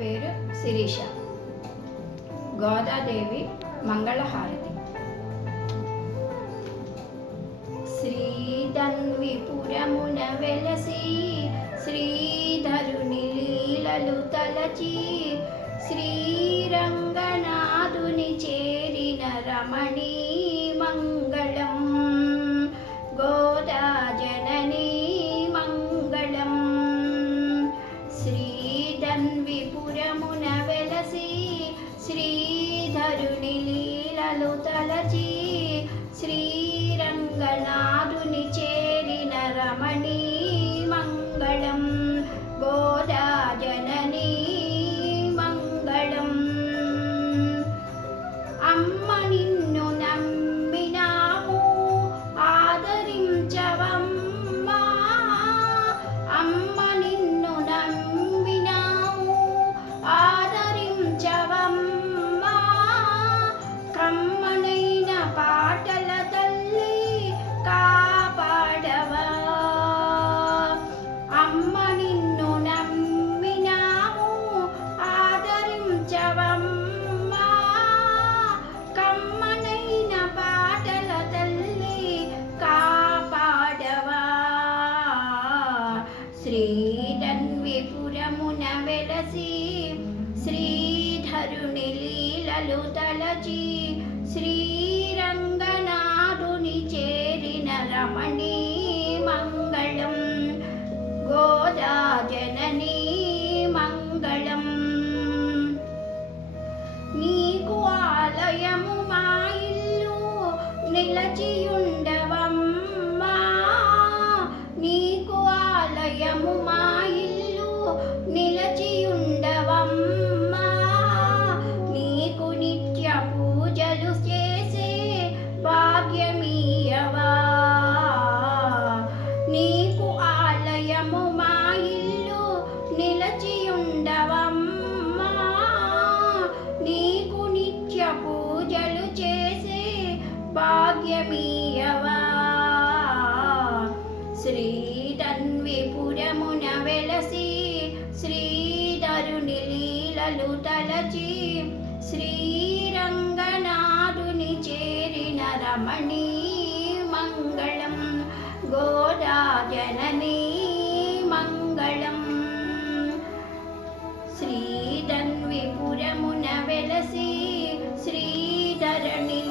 పేరు శిరీష. గోదాదేవి మంగళహారతి. శ్రీధన్విపురమున వెలసి శ్రీధరుని లీలలు తలచి శ్రీరంగనాథుని చేరిన రమణీ మంగళ శ్రీరన్విపురమున వెలసి శ్రీధరుని లీలలు తలచి శ్రీరంగనాథుని చేరిన రమణీ మంగళం గోదా జననీ మంగళం. నీకు ఆలయము మా ఇల్లు నిలచియు ఆలయము మా ఇల్లు నిలచియుండవమ్మా. నీకు నిత్య పూజలు చేసే భాగ్యమీయవా. నీకు ఆలయము మా ఇల్లు నిలచియుండవమ్మా. నీకు నిత్య పూజలు చేసే భాగ్యమీయవా. శ్రీ లీలలు తలచి శ్రీరంగనాథుని చేరిన రమణీ మంగళం గోదాజననీ మంగళం. శ్రీధన్విపురమున వెలసి శ్రీధరణి